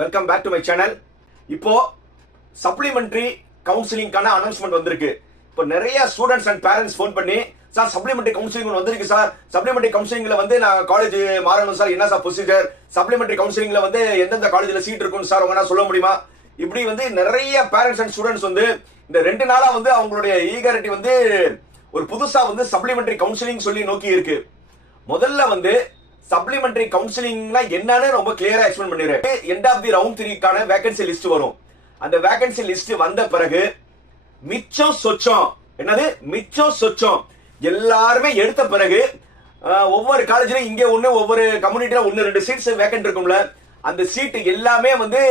Welcome back to my channel இப்போ supplementary கவுன்சிலிங்கான announcement வந்திருக்கு. இப்போ நிறைய ஸ்டூடெண்ட்ஸ் அண்ட் பேரண்ட்ஸ் ஃபோன் பண்ணி சார் சப்ளிமெண்ட்ரி கவுன்சிலிங் வந்திருக்கு சார் சப்ளிமெண்ட்ரி கவுன்சிலிங்ல வந்து நான் காலேஜ் மாறணும் சார் என்ன சார் ப்ரொசீஜர் சப்ளிமெண்ட்ரி கவுன்சிலிங்ல வந்து எந்தெந்த காலேஜ்ல சீட் இருக்கும்னு சார் உங்களால் சொல்ல முடியுமா? இப்படி வந்து நிறைய பேரண்ட்ஸ் அண்ட் ஸ்டூடெண்ட்ஸ் வந்து இந்த ரெண்டு நாளா வந்து அவங்களுடைய ஈகரிட்டி வந்து ஒரு புதுசா வந்து சப்ளிமெண்ட்ரி கவுன்சிலிங் சொல்லி நோக்கி இருக்கு. முதல்ல வந்து சப்ளிமெண்டரி கவுன்சிலிங்னா என்னன்னு ரொம்ப கிளியரா எக்ஸ்பிளைன் பண்ணிடுறேன். எண்ட் ஆஃப் தி ரவுண்ட் த்ரீக்கான வேகன்சி லிஸ்ட் வரும். அந்த வேகன்சி லிஸ்ட் வந்த பிறகு மிச்சம் சொச்சம். என்னது? மிச்சம் சொச்சம். எல்லாருமே எடுத்த பிறகு ஒவ்வொரு காலேஜ்லயும் இங்க ஒண்ணு ஒவ்வொரு கம்யூனிட்டியில ஒன்னு ரெண்டு சீட்ஸ் வேகன்ட் இருக்கும்ல. அந்த சீட்டு எல்லாமே வந்து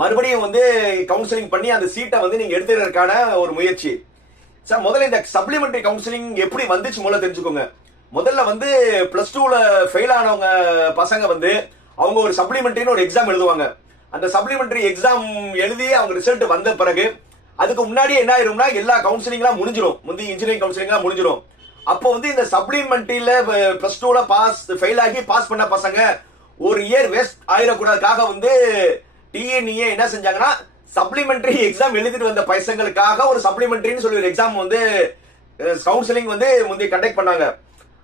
மறுபடியும் வந்து கவுன்சிலிங் பண்ணி அந்த சீட்டை வந்து நீங்க எடுத்துறதுக்கான ஒரு முயற்சி. சார் முதல்ல இந்த சப்ளிமெண்டரி கவுன்சிலிங் எப்படி வந்துச்சு முதல்ல தெரிஞ்சுக்கோங்க. முதல்ல வந்து பிளஸ் டூல ஃபெயில் ஆனவங்க பசங்க வந்து அவங்க ஒரு சப்ளிமெண்ட்ரின்னு ஒரு எக்ஸாம் எழுதுவாங்க. அந்த சப்ளிமெண்ட்ரி எக்ஸாம் எழுதி அவங்க ரிசல்ட் வந்த பிறகு அதுக்கு முன்னாடி என்ன ஆயிரும்னா எல்லா கவுன்சிலிங்லாம் முடிஞ்சிடும் முந்தி இன்ஜினியரிங் கவுன்சிலிங்லாம் முடிஞ்சிடும் அப்போ வந்து இந்த சப்ளிமெண்ட்ரியில பிளஸ் டூல பாஸ் ஃபெயில் ஆகி பாஸ் பண்ண பசங்க ஒரு இயர் வேஸ்ட் ஆயிடக்கூடாதுக்காக வந்து டிஎன்இஏ என்ன செஞ்சாங்கன்னா சப்ளிமெண்ட்ரி எக்ஸாம் எழுதிட்டு வந்த பசங்களுக்காக ஒரு சப்ளிமெண்ட்ரின்னு சொல்லி ஒரு எக்ஸாம் வந்து கவுன்சிலிங் வந்து முந்தைய கண்டக்ட் பண்ணாங்க.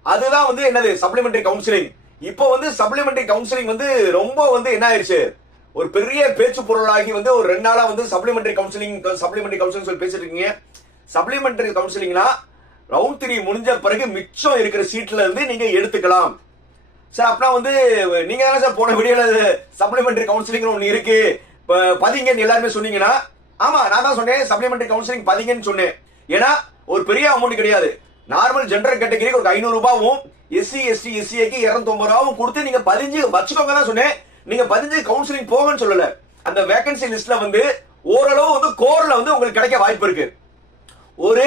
அதுதான் வந்து என்னது சப்ளிமெண்டரி கவுன்சிலிங் இப்போ வந்து சப்ளிமெண்டரி கவுன்சிலிங் வந்து ரொம்ப வந்து என்ன ஆயிடுச்சு ஒரு பெரிய பேச்சு பொருளாகி வந்து ஒரு ரெண்டு நாளா வந்து சப்ளிமெண்டரி கவுன்சிலிங் சப்ளிமெண்டரி கவுன்சிலிங் சொல்லி பேசிட்டு இருக்கீங்க. சப்ளிமெண்டரி கவுன்சிலிங்னா ரவுண்ட் த்ரீ முடிஞ்ச பிறகு மிச்சம் இருக்கிற சீட்ல இருந்து நீங்க எடுத்துக்கலாம். சார் அப்பனா வந்து நீங்க தானே சார் போன வீடியோல சப்ளிமெண்டரி கவுன்சிலிங் ஒன்னு இருக்கு. பதிங்கன்னு எல்லாருமே சொன்னீங்கன்னா ஆமா நான் தான் சொன்னேன் சப்ளிமெண்டரி கவுன்சிலிங் பதிங்கன்னு சொன்னேன். ஏன்னா ஒரு பெரிய அமௌண்ட் கிடையாது. நார்மல் ஜென்ரல் கேட்டகரிக்கு ஒரு ஐநூறு ரூபாவும் எஸ்சி எஸ்டி எஸ்சிஏக்கு இரநூத்தொம்பது ரூபாவும் கொடுத்து நீங்க பதிஞ்சு வச்சுக்கோங்க தான் சொன்னேன். நீங்க பதிஞ்சு கவுன்சிலிங் போங்கன்னு சொல்லல. அந்த வேகன்சி லிஸ்ட்ல வந்து ஓரளவு வந்து கோர்ல வந்து உங்களுக்கு கிடைக்க வாய்ப்பு இருக்கு. ஒரு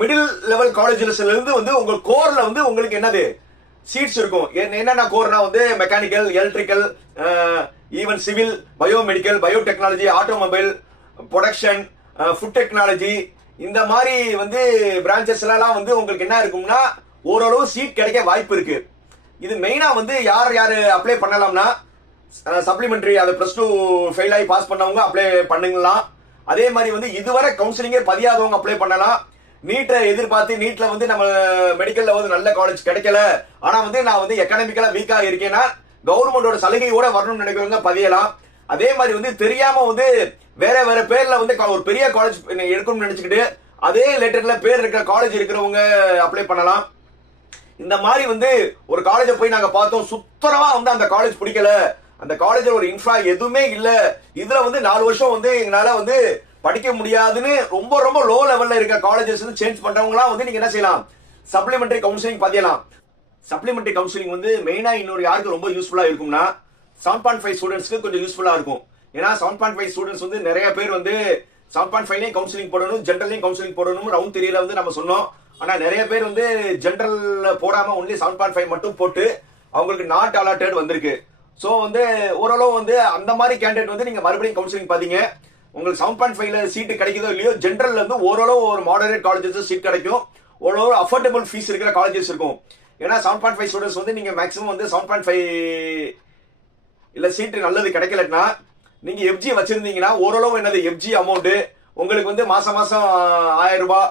மிடில் லெவல் காலேஜஸ்ல இருந்து வந்து உங்க கோர்ல வந்து உங்களுக்கு என்னது? சீட்ஸ் இருக்கும். என்னென்ன கோர்னா வந்து mechanical electrical even civil biomedical biotechnology automobile production food technology இந்த மாதிரி வந்து பிரான்ச்சஸ் எல்லாம் வந்து உங்களுக்கு என்ன இருக்கும்னா ஓரளவு சீட் கிடைக்க வாய்ப்பு இருக்கு. இது மெயினா வந்து யார் யார் அப்ளை பண்ணலாம்னா சப்ளிமெண்ட்ரி அதை பிளஸ் டூ ஃபெயில் ஆகி பாஸ் பண்ணவங்க அப்ளை பண்ணுங்கலாம். அதே மாதிரி வந்து இதுவரை கவுன்சிலிங்கே பதியாதவங்க அப்ளை பண்ணலாம். நீட்டை எதிர்பார்த்து நீட்ல வந்து நம்ம மெடிக்கல்ல வந்து நல்ல காலேஜ் கிடைக்கல. ஆனா வந்து நான் வந்து எக்கனாமிக்கலா வீக்காக இருக்கேன்னா கவர்மெண்டோட சலுகையோட வரணும்னு நினைக்கிறவங்க பதியலாம். அதே மாதிரி வந்து தெரியாம வந்து வேற வேற பேர்ல வந்து ஒரு பெரிய காலேஜ் எடுக்கணும்னு நினைச்சுக்கிட்டு அதே லெட்டர்ல பேர் இருக்கிற காலேஜ் இருக்கிறவங்க அப்ளை பண்ணலாம். இந்த மாதிரி வந்து ஒரு காலேஜை போய் நாங்க பார்த்தோம். சுத்தரவா வந்து அந்த காலேஜ் பிடிக்கல. அந்த காலேஜ்ல ஒரு இன்ஃப்ரா எதுவுமே இல்ல. இதுல வந்து நாலு வருஷம் வந்து எங்களால வந்து படிக்க முடியாதுன்னு ரொம்ப ரொம்ப லோ லெவல்ல இருக்க காலேஜஸ் வந்து சேஞ்ச் பண்றவங்கலாம் வந்து நீங்க என்ன செய்யலாம்? சப்ளிமெண்டரி கவுன்சிலிங் பதியலாம் சப்ளிமெண்டரி கவுன்சிலிங் வந்து மெயினா இன்னொரு யாருக்கு ரொம்ப யூஸ்ஃபுல்லா இருக்கும்னா செவன் பாயிண்ட் ஃபைவ் ஸ்டூடெண்ட்ஸ்க்கு கொஞ்சம் யூஸ்ஃபுல்லா இருக்கும். ஏன்னா செவன் பாயிண்ட் ஃபைவ் ஸ்டூடெண்ட்ஸ் வந்து நிறைய பேர் வந்து செவன் பாயிண்ட் ஃபைவ்லையும் கவுன்சிலிங் போடணும் ஜென்ரல்லையும் கவுன்சிலிங் போடணும் ரவுண்ட் த்ரீல வந்து நம்ம சொன்னோம். ஆனால் நிறைய பேர் வந்து ஜென்ரலில் போடாமல் ஒன்லி செவன் பாயிண்ட் ஃபைவ் மட்டும் போட்டு அவங்களுக்கு நாட் அலாட்டட் வந்திருக்கு. ஸோ வந்து ஓரளவு வந்து அந்த மாதிரி கேண்டிடேட் வந்து நீங்கள் மறுபடியும் கவுன்சிலிங் பார்த்தீங்க உங்களுக்கு செவன் பாயிண்ட் ஃபைவ்ல சீட்டு கிடைக்குதோ இல்லையோ ஜென்ரல்ல வந்து ஓரளவு ஒரு மாடரேட் காலேஜஸ் சீட் கிடைக்கும். ஓரளவு அஃபோர்டபுள் ஃபீஸ் இருக்கிற காலேஜஸ் இருக்கும். ஏன்னா செவன் பாயிண்ட் ஃபைவ் ஸ்டூடெண்ட்ஸ் வந்து நீங்கள் மேக்ஸிமம் வந்து செவன் பாயிண்ட் ஃபைவ் இல்லை சீட்டு நல்லது கிடைக்கலன்னா நீங்க எஃப்ஜி வச்சிருந்தீங்கன்னா ஓரளவு என்னது எஃப்ஜி அமௌண்ட் உங்களுக்கு வந்து மாசம் மாசம் ஆயிரம் ரூபாய்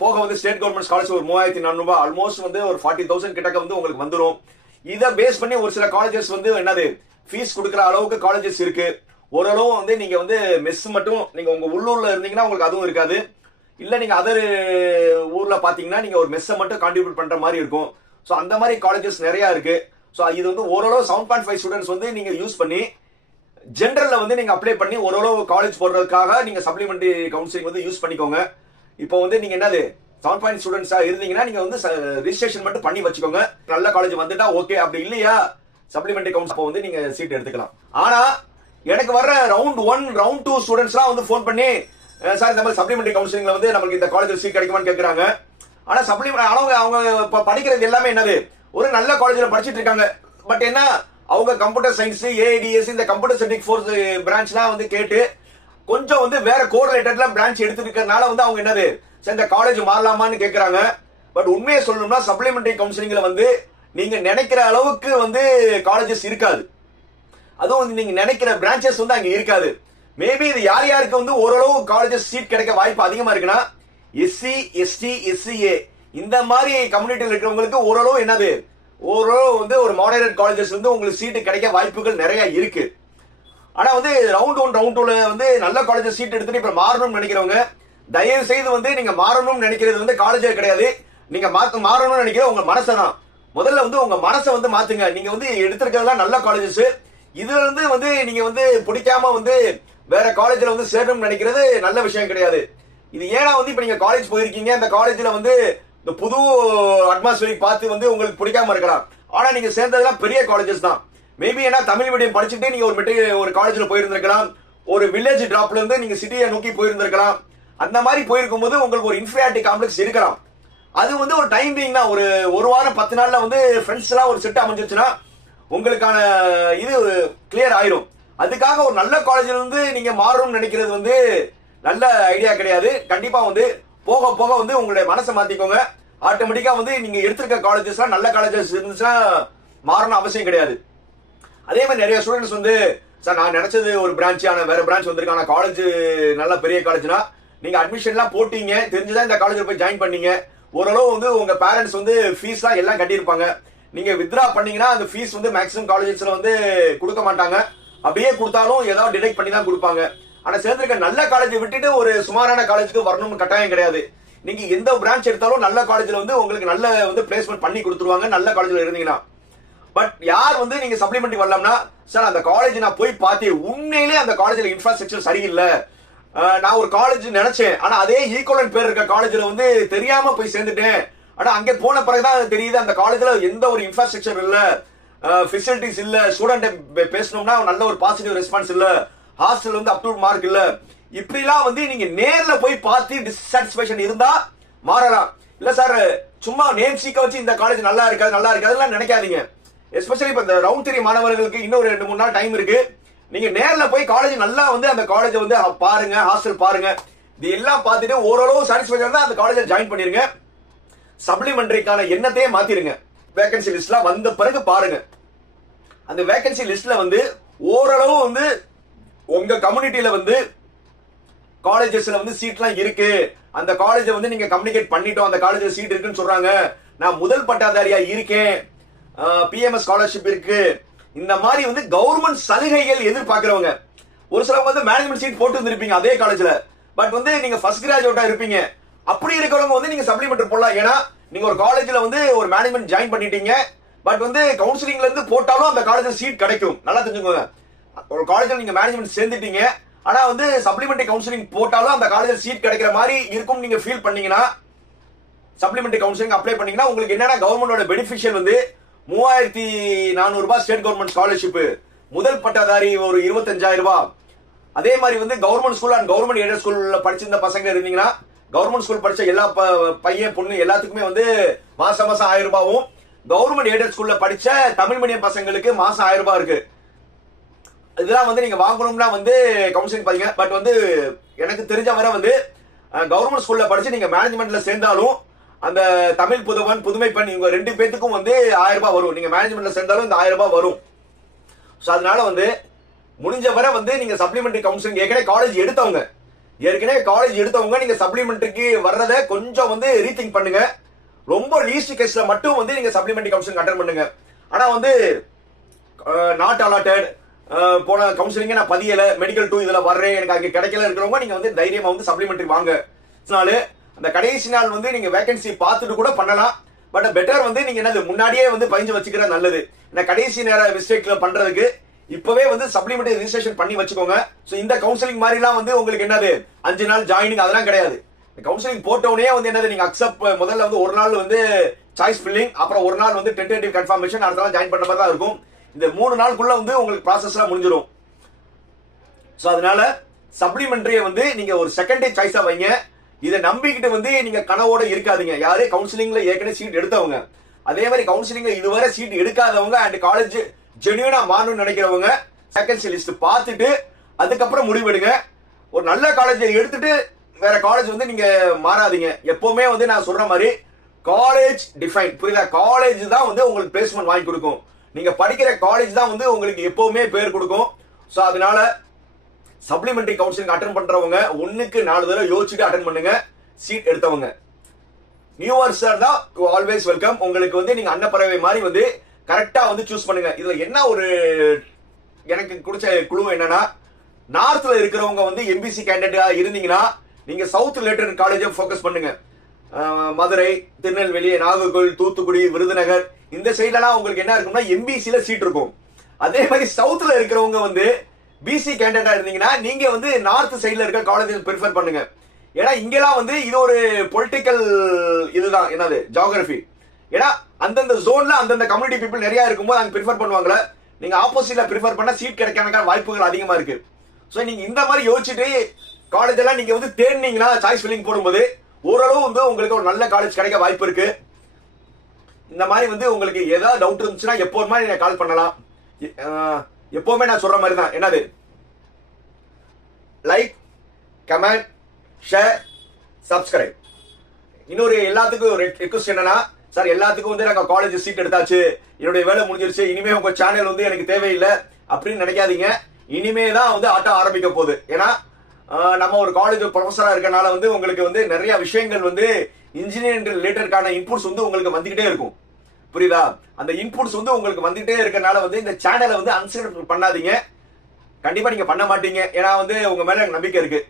போக வந்து ஸ்டேட் கவர்மெண்ட் ஸ்காலர்ஷிப் ஒரு மூவாயிரத்தி நானூறு ஆல்மோஸ்ட் வந்து ஒரு ஃபார்ட்டி தௌசண்ட் கிட்டக்க வந்து உங்களுக்கு வந்துடும் இதை பேஸ் பண்ணி ஒரு சில காலேஜஸ் வந்து என்னது ஃபீஸ் கொடுக்குற அளவுக்கு காலேஜஸ் இருக்கு. ஓரளவு வந்து நீங்க வந்து மெஸ் மட்டும் நீங்க உங்க உள்ளூர்ல இருந்தீங்கன்னா உங்களுக்கு அதுவும் இருக்காது. இல்ல நீங்க அதர் ஊர்ல பாத்தீங்கன்னா நீங்க ஒரு மெஸ்ஸை மட்டும் கான்ட்ரிபியூட் பண்ற மாதிரி இருக்கும். ஸோ அந்த மாதிரி காலேஜஸ் நிறைய இருக்கு. ஸோ இது வந்து ஓரளவு செவன் பாயிண்ட் ஃபைவ் ஸ்டூடெண்ட்ஸ் வந்து நீங்க யூஸ் பண்ணி ஜென்ரல்ல வந்து நீங்க அப்ளை பண்ணி ஓரளவு காலேஜ் போடுறதுக்காக நீங்க சப்ளிமெண்ட்ரி கவுன்சிலிங் வந்து யூஸ் பண்ணிக்கோங்க. இப்போ வந்து நீங்க என்னது? செவன் பாயிண்ட் ஸ்டூடெண்ட்ஸா இருந்தீங்கன்னா நீங்க வந்து ரிஜிஸ்ட்ரேஷன் மட்டும் பண்ணி வச்சுக்கோங்க. நல்ல காலேஜ் வந்துட்டா ஓகே அப்படி இல்லையா? சப்ளிமெண்ட்ரி கவுன்ஸ் அப்போ வந்து நீங்க சீட் எடுத்துக்கலாம். ஆனா எனக்கு வர்ற ரவுண்ட் ஒன் ரவுண்ட் டூ ஸ்டூடெண்ட்ஸ்லாம் வந்து ஃபோன் பண்ணி சார் இந்த மாதிரி சப்ளிமெண்ட்ரி கவுன்சிலிங்ல வந்து நமக்கு இந்த காலேஜ் சீட் கிடைக்குமான்னு கேட்குறாங்க ஆனா சப்ளிமெண்ட் அவங்க அவங்க இப்போ படிக்கிறது எல்லாமே என்னது? ஒரு நல்ல காலேஜில் படிச்சிட்டு இருக்காங்க. பட் என்ன? அவங்க கம்ப்யூட்டர் சயின்ஸ் ஏஐடிஎஸ் இந்த கம்ப்யூட்டர் சயின்டிக் ஃபோர்ஸ் பிரான்ச்லாம் வந்து கேட்டு கொஞ்சம் வந்து வேற கோரிலேட்டட்ல பிரான்ச் எடுத்துருக்கறனால வந்து அவங்க என்னது சரி இந்த காலேஜ் மாறலாமான்னு கேட்கறாங்க பட் உண்மையை சொல்லணும்னா சப்ளிமெண்டரி கவுன்சிலிங்ல வந்து நீங்க நினைக்கிற அளவுக்கு வந்து காலேஜஸ் இருக்காது. அதுவும் வந்து நீங்க நினைக்கிற பிரான்ச்சஸ் வந்து அங்க இருக்காது. மேபி இது யார் யாருக்கு வந்து ஓரளவு காலேஜஸ் சீட் கிடைக்க வாய்ப்பு அதிகமா இருக்குன்னா எஸ்சி எஸ்டி எஸ்சிஏ இந்த மாதிரி கம்யூனிட்டியில் இருக்கிறவங்களுக்கு ஓரளவு என்னது ஒரு வந்து ஒரு மாடரேட் காலேஜஸ் வந்து உங்களுக்கு சீட்டு கிடைக்க வாய்ப்புகள் நிறைய இருக்கு. ஆனா வந்து ரவுண்ட் ஒன் ரவுண்ட் டூல வந்து நல்ல காலேஜ் சீட் எடுத்துட்டு இப்ப மாறணும்னு நினைக்கிறவங்க தயவு செய்து வந்து நீங்க மாறணும்னு நினைக்கிறது வந்து காலேஜே கிடையாது. நீங்க மாத்த மாறணும்னு நினைக்கிற உங்க மனசை தான். முதல்ல வந்து உங்க மனசை வந்து மாத்துங்க. நீங்க வந்து எடுத்திருக்கிறதுலாம் நல்ல காலேஜஸ் இதுல இருந்து வந்து நீங்க வந்து பிடிக்காம வந்து வேற காலேஜ்ல வந்து சேரணும்னு நினைக்கிறது நல்ல விஷயம் கிடையாது. இது ஏன்னா வந்து இப்ப நீங்க காலேஜ் போயிருக்கீங்க? அந்த காலேஜ்ல வந்து இந்த புது அட்மாஸ்பியரிக் பார்த்து வந்து உங்களுக்கு பிடிக்காம இருக்கலாம். ஆனா நீங்க சேர்ந்ததெல்லாம் பெரிய காலேஜஸ் தான். மேபி ஏன்னா தமிழ் மீடியம் படிச்சுட்டு நீங்க ஒரு மெட்ரி ஒரு காலேஜ்ல போயிருந்திருக்கலாம். ஒரு வில்லேஜ் டிராப்ல இருந்து நீங்க சிட்டியை நோக்கி போயிருந்திருக்கலாம். அந்த மாதிரி போயிருக்கும் போது உங்களுக்கு ஒரு இன்ஃபீரியாரிட்டி காம்ப்ளெக்ஸ் இருக்கலாம். அது வந்து ஒரு டைம் பீங் தான். ஒரு ஒரு வாரம் பத்து நாள்ல வந்து ஃப்ரெண்ட்ஸ் எல்லாம் ஒரு செட் அமைஞ்சிருச்சுன்னா உங்களுக்கான இது கிளியர் ஆயிரும். அதுக்காக ஒரு நல்ல காலேஜ்ல இருந்து நீங்க மாறணும்னு நினைக்கிறது வந்து நல்ல ஐடியா கிடையாது. கண்டிப்பா வந்து போக போக வந்து உங்களுடைய மனசை மாத்திக்கோங்க. ஆட்டோமேட்டிக்கா வந்து நீங்க எடுத்திருக்க காலேஜஸ்லாம் நல்ல காலேஜஸ் இருந்துச்சுன்னா மாறணும் அவசியம் கிடையாது. அதே மாதிரி நிறைய ஸ்டூடெண்ட்ஸ் வந்து சார் நான் நினைச்சது ஒரு பிரான்ச் ஆனா வேற பிரான்ச் வந்திருக்கு ஆனா காலேஜ் நல்ல பெரிய காலேஜ்னா நீங்க அட்மிஷன்லாம் போட்டீங்க. தெரிஞ்சுதான் இந்த காலேஜில் போய் ஜாயின் பண்ணீங்க. ஓரளவு வந்து உங்க பேரண்ட்ஸ் வந்து ஃபீஸ்லாம் எல்லாம் கட்டியிருப்பாங்க. நீங்க வித்ரா பண்ணீங்கன்னா அந்த ஃபீஸ் வந்து மேக்ஸிமம் காலேஜஸ்ல வந்து கொடுக்க மாட்டாங்க. அப்படியே கொடுத்தாலும் ஏதாவது டிடெக்ட் பண்ணி தான் கொடுப்பாங்க. ஆனா சேர்ந்திருக்க நல்ல காலேஜ் விட்டுட்டு ஒரு சுமாரான காலேஜுக்கு வரணும்னு கட்டாயம் கிடையாது. நீங்க எந்த பிரான்ச் எடுத்தாலும் நல்ல காலேஜ்ல வந்து உங்களுக்கு நல்ல வந்து பிளேஸ்மெண்ட் பண்ணி கொடுத்துருவாங்க நல்ல காலேஜ்ல இருந்தீங்கன்னா. பட் யார் வந்து நீங்க சப்ளிமெண்ட் வரலாம்னா சார் அந்த காலேஜ் நான் போய் பார்த்தேன். உண்மையிலே அந்த காலேஜ்ல இன்ஃப்ராஸ்ட்ரக்சர் சரியில்லை. நான் ஒரு காலேஜ் நினைச்சேன். ஆனா அதே ஈக்குவலன் பேர் இருக்க காலேஜ்ல வந்து தெரியாம போய் சேர்ந்துட்டேன். ஆனா அங்கே போன பிறகுதான் தெரியுது அந்த காலேஜ்ல எந்த ஒரு இன்ஃப்ராஸ்ட்ரக்சர் இல்ல. ஃபெசிலிட்டிஸ் இல்ல. ஸ்டூடெண்ட் பேசணும்னா நல்ல ஒரு பாசிட்டிவ் ரெஸ்பான்ஸ் இல்லை. ஹாஸ்டல் வந்து அப் டு மார்க் இல்ல. இப்படிலாம் வந்து நீங்க நேர்ல போய் பார்த்து டிசாட்டிஸ்பேக்ஷன் இருந்தா மாறலாம். இல்ல சார் சும்மா நேம் சீக்க வச்சு இந்த காலேஜ் நல்லா இருக்காது நல்லா இருக்காதுலாம் நினைக்காதீங்க. எஸ்பெஷலி இப்ப இந்த ரவுண்ட் த்ரீ மாணவர்களுக்கு இன்னும் ஒரு ரெண்டு மூணு நாள் டைம் இருக்கு. நீங்க நேர்ல போய் காலேஜ் நல்லா வந்து அந்த காலேஜ் வந்து பாருங்க ஹாஸ்டல் பாருங்க. இது எல்லாம் பார்த்துட்டு ஓரளவு சாட்டிஸ்ஃபேக்ஷன் தான் அந்த காலேஜில் ஜாயின் பண்ணிருங்க. சப்ளிமெண்டரிக்கான எண்ணத்தையே மாத்திருங்க. வேகன்சி லிஸ்ட்லாம் வந்த பிறகு பாருங்க. அந்த வேகன்சி லிஸ்ட்ல வந்து ஓரளவு வந்து உங்க கம்யூனிட்டியில வந்து காலேஜஸ்ல வந்து சீட்லாம் இருக்கு. அந்த காலேஜை வந்து நீங்க கம்யூனிகேட் பண்ணிட்டோம். அந்த காலேஜ்ல சீட் இருக்குன்னு சொல்றாங்க. நான் முதல் பட்டாதாரியா இருக்கேன். பிஎம்எஸ் ஸ்காலர்ஷிப் இருக்கு. இந்த மாதிரி வந்து கவர்மெண்ட் சலுகைகள் எதிர்பார்க்கிறவங்க. ஒரு சிலவங்க வந்து மேனேஜ்மெண்ட் சீட் போட்டு வந்திருப்பீங்க அதே காலேஜ்ல பட் வந்து நீங்க ஃபர்ஸ்ட் கிராஜுவேட்டா இருப்பீங்க. அப்படி இருக்கிறவங்க வந்து நீங்க சப்ளிமெண்ட் போடலாம். ஏன்னா நீங்க ஒரு காலேஜ்ல வந்து ஒரு மேனேஜ்மெண்ட் ஜாயின் பண்ணிட்டீங்க. பட் வந்து கவுன்சிலிங்ல இருந்து போட்டாலும் அந்த காலேஜ்ல சீட் கிடைக்கும். நல்லா தெரிஞ்சுக்கோங்க. ஒரு காலேஜ்ல நீங்க மேனேஜ்மெண்ட் சேர்ந்துட்டீங்க. ஆனா வந்து சப்ளிமெண்டரி கவுன்சிலிங் போட்டாலும் அந்த காலேஜில் சீட் கிடைக்கிற மாதிரி இருக்கும் நீங்க ஃபீல் பண்ணீங்கன்னா சப்ளிமெண்டரி கவுன்சிலிங் அப்ளை பண்ணீங்கன்னா உங்களுக்கு என்னன்னா கவர்மெண்டோட பெனிஃபிஷியல் வந்து மூவாயிரத்தி நானூறு ரூபாய் ஸ்டேட் கவர்மெண்ட் ஸ்காலர்ஷிப் முதல் பட்டதாரி ஒரு இருபத்தஞ்சாயிரம் ரூபாய். அதே மாதிரி வந்து government school and government aided ஸ்கூல்ல படிச்சிருந்த பசங்க இருந்தீங்கன்னா கவர்மெண்ட் ஸ்கூல் படிச்ச எல்லா ப- பையன் பொண்ணு எல்லாத்துக்குமே வந்து மாசம் மாசம் ஆயிரம் ரூபாவும் கவர்மெண்ட் எய்டட் ஸ்கூல்ல படிச்ச தமிழ் மீடியம் பசங்களுக்கு மாசம் ஆயிரம் ரூபாய் இருக்கு. இதெல்லாம் வந்து நீங்க வாங்கணும்னா வந்து கவுன்சிலிங் பாருங்க. பட் வந்து எனக்கு தெரிஞ்ச வரை வந்து கவர்மெண்ட் ஸ்கூல்ல படிச்சு நீங்க மேனேஜ்மெண்ட்ல சேர்ந்தாலும் அந்த தமிழ் புதுவன் புதுமை பெண் இவங்க ரெண்டு பேத்துக்கும் வந்து ஆயிரம் ரூபாய் வரும். நீங்க மேனேஜ்மெண்ட்ல சேர்ந்தாலும் இந்த ஆயிரம் ரூபாய் வரும். ஸோ அதனால வந்து முடிஞ்ச வரை வந்து நீங்க சப்ளிமெண்ட்ரி கவுன்சிலிங் ஏற்கனவே காலேஜ் எடுத்தவங்க. ஏற்கனவே காலேஜ் எடுத்தவங்க நீங்க சப்ளிமெண்ட்ரிக்கு வர்றத கொஞ்சம் வந்து ரீதிங்க் பண்ணுங்க. ரொம்ப லீஸ்ட் கேஸ்ல மட்டும் வந்து நீங்க சப்ளிமெண்ட்ரி கவுன்சிலிங் அட்டன் பண்ணுங்க. ஆனா வந்து நாட் அலாட்டட் போன கவுன்சிலிங்க நான் பதியல. மெடிக்கல் டூ இதுல வர்றேன். எனக்கு அங்கே கிடைக்கல இருக்கிறவங்க நீங்க வந்து தைரியமா வந்து சப்ளிமெண்ட்ரி வாங்க. நாள் அந்த கடைசி நாள் வந்து நீங்க வேகன்சி பார்த்துட்டு கூட பண்ணலாம். பட் பெட்டர் வந்து நீங்க என்னது முன்னாடியே வந்து பயஞ்சு வச்சுக்கிறது நல்லது. இந்த கடைசி நேர மிஸ்டேக்ல பண்றதுக்கு இப்பவே வந்து சப்ளிமெண்ட்ரி ரிஜிஸ்ட்ரேஷன் பண்ணி வச்சுக்கோங்க. ஸோ இந்த கவுன்சிலிங் மாதிரிலாம் வந்து உங்களுக்கு என்னது? அஞ்சு நாள் ஜாயினிங் அதெல்லாம் கிடையாது. கவுன்சிலிங் போட்டவுடனே வந்து என்னது? நீங்க அக்செப்ட் முதல்ல வந்து ஒரு நாள் வந்து சாய்ஸ் ஃபில்லிங் அப்புறம் ஒரு நாள் வந்து டென்டேட்டிவ் கன்ஃபர்மேஷன் அடுத்த நாள் ஜாயின் பண்ண மாதிரி தான் இருக்கும். இந்த மூணு நாளுக்குள்ள வந்து உங்களுக்கு ப்ராசஸ்லாம் முடிஞ்சிடும் ஸோ அதனால சப்ளிமெண்ட்ரியை வந்து நீங்க ஒரு செகண்டே சாய்ஸா வைங்க. இதை நம்பிக்கிட்டு வந்து நீங்க கனவோட இருக்காதீங்க. யாரே? கவுன்சிலிங்ல ஏற்கனவே சீட் எடுத்தவங்க. அதே மாதிரி கவுன்சிலிங்ல இதுவரை சீட் எடுக்காதவங்க அண்ட் காலேஜ் ஜெனியூனா மாறணும்னு நினைக்கிறவங்க செகண்ட் லிஸ்ட் பார்த்துட்டு அதுக்கப்புறம் முடிவெடுங்க. ஒரு நல்ல காலேஜை எடுத்துட்டு வேற காலேஜ் வந்து நீங்க மாறாதீங்க. எப்பவுமே வந்து நான் சொல்ற மாதிரி காலேஜ் டிஃபைன் புரியுதா? காலேஜ் தான் வந்து உங்களுக்கு பிளேஸ்மெண்ட் வாங்கி கொடுக்கும். நீங்க படிக்கிற காலேஜ் தான் வந்து உங்களுக்கு எப்பவுமே பேர் கொடுக்கும். ஸோ அதனால சப்ளிமெண்ட்ரி கவுன்சிலிங் அட்டன் பண்றவங்க ஒண்ணுக்கு நாலு தடவை யோசிச்சுட்டு அட்டன் பண்ணுங்க. சீட் எடுத்தவங்க. நியூவர்ஸ் தான் ஆல்வேஸ் வெல்கம் உங்களுக்கு வந்து நீங்க அன்னப்பறவை மாதிரி வந்து கரெக்டா வந்து சூஸ் பண்ணுங்க. இதுல என்ன ஒரு எனக்கு குடிச்ச குழு என்னன்னா நார்த்ல இருக்கிறவங்க வந்து எம்பிசி கேண்டிடேட்டா இருந்தீங்கன்னா நீங்க சவுத் ரிலேட்டட் காலேஜை ஃபோக்கஸ் பண்ணுங்க. மதுரை திருநெல்வேலி நாகர்கோவில் தூத்துக்குடி விருதுநகர் இந்த சைடெல்லாம் உங்களுக்கு என்ன இருக்கும்னா எம்பிசில சீட் இருக்கும். அதே மாதிரி சவுத்துல இருக்கிறவங்க வந்து பிசி கேண்டிடேட்டா இருந்தீங்கன்னா நீங்க வந்து நார்த் சைட்ல இருக்க காலேஜஸ் ப்ரிஃபர் பண்ணுங்க. ஏன்னா இங்கெல்லாம் வந்து இது ஒரு பொலிட்டிக்கல் இதுதான். என்னது? ஜியாகிரபி ஏன்னா அந்தந்த ஜோன்ல அந்தந்த கம்யூனிட்டி பீப்புள் நிறைய இருக்கும்போது அங்க ப்ரிஃபர் பண்ணுவாங்களே நீங்க ஆப்போசிட்ல ப்ரிஃபர் பண்ணா சீட் கிடைக்கான வாய்ப்புகள் அதிகமா இருக்கு. ஸோ நீங்க இந்த மாதிரி யோசிச்சுட்டு காலேஜ் எல்லாம் நீங்க வந்து தேடினீங்கன்னா சாய்ஸ் ஃபில்லிங் போடும்போது ஓரளவு வந்து உங்களுக்கு ஒரு நல்ல காலேஜ் கிடைக்க வாய்ப்பு இருக்கு. இந்த மாதிரி வந்து உங்களுக்கு ஏதாவது டவுட் இருந்துச்சுன்னா எப்போதுமே நீங்க கால் பண்ணலாம். எ- எப்பவுமே நான் சொல்ற மாதிரி தான். என்னது? லைக் கமெண்ட் ஷேர் சப்ஸ்கிரைப் இன்னொரு எல்லாத்துக்கும் ஒரு ரெக்வஸ்ட் என்னன்னா சார் எல்லாத்துக்கும் வந்து நாங்கள் காலேஜ் சீட் எடுத்தாச்சு. என்னுடைய வேலை முடிஞ்சிருச்சு. இனிமே உங்க சேனல் வந்து எனக்கு தேவையில்லை. அப்படின்னு நினைக்காதீங்க. இனிமே தான் வந்து ஆட்டம் ஆரம்பிக்க போகுது. ஏன்னா நம்ம ஒரு காலேஜ் ப்ரொஃபஸராக இருக்கனால வந்து உங்களுக்கு வந்து நிறைய விஷயங்கள் வந்து இன்ஜினியரிங் ரிலேட்டடான இன்புட்ஸ் வந்து உங்களுக்கு வந்துகிட்டே இருக்கும். புரியுதா? அந்த இன்புட்ஸ் வந்து உங்களுக்கு வந்துகிட்டே இருக்கனால வந்து இந்த சேனலை வந்து அன்சப்ஸ்கிரைப் பண்ணாதீங்க. கண்டிப்பா நீங்க பண்ண மாட்டீங்க. ஏன்னா வந்து உங்க மேல எனக்கு நம்பிக்கை இருக்கு.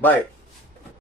பாய்